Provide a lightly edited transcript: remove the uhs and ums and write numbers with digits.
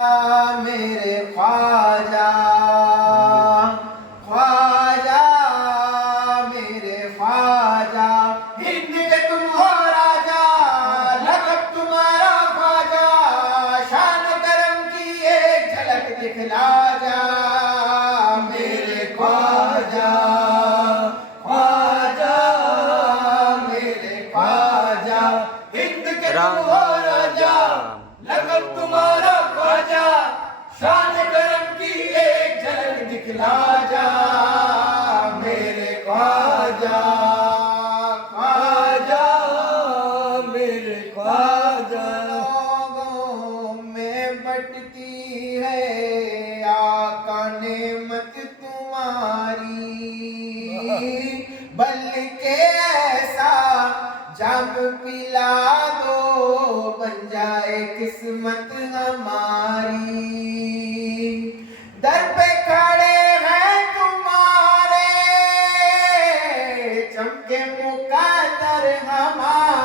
मेरे ख्वाजा ख्वाजा मेरे ख्वाजा, हिंद के तुम हो राजा, लक़ब तुम्हारा ख्वाजा, शान करम की एक झलक दिखला जा। मेरे ख्वाजा ख्वाजा मेरे ख्वाजा, हिंद के तुम हो राजा, लक़ब तुम्हारा ख्वाजा, शान करम की एक झलक दिखला जा। मेरे ख्वाजा ख्वाजा मेरे ख्वाजा, लोगों में बटती है आका नेमत तुम्हारी, बल्कि ऐसा जब पिला दो बन जाए किस्मत हमारी। दर पे खड़े हैं तुम्हारे, चमके मुक़द्दर हमारे,